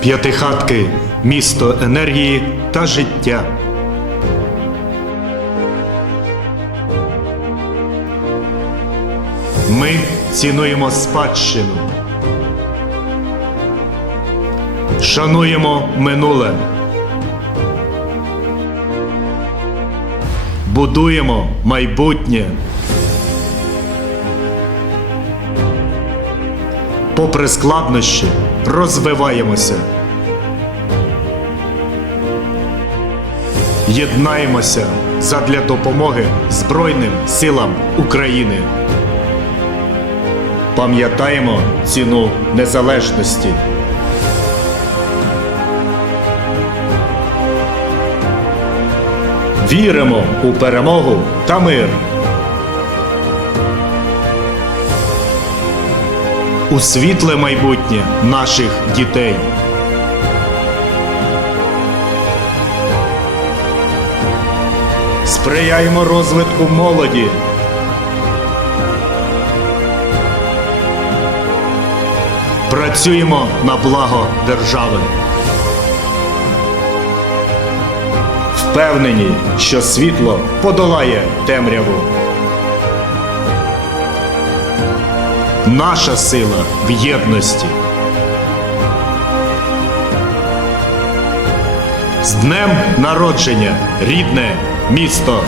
П'ятихатки місто енергії та життя. Ми цінуємо спадщину. Шануємо минуле. Будуємо майбутнє. Попри складнощі, розвиваємося. Єднаємося задля допомоги Збройним силам України. Пам'ятаємо ціну незалежності. Віримо у перемогу та мир. У світле майбутнє наших дітей. Сприяємо розвитку молоді. Працюємо на благо держави. Впевнені, що світло подолає темряву. Наша сила в єдності. З днем народження, рідне місто!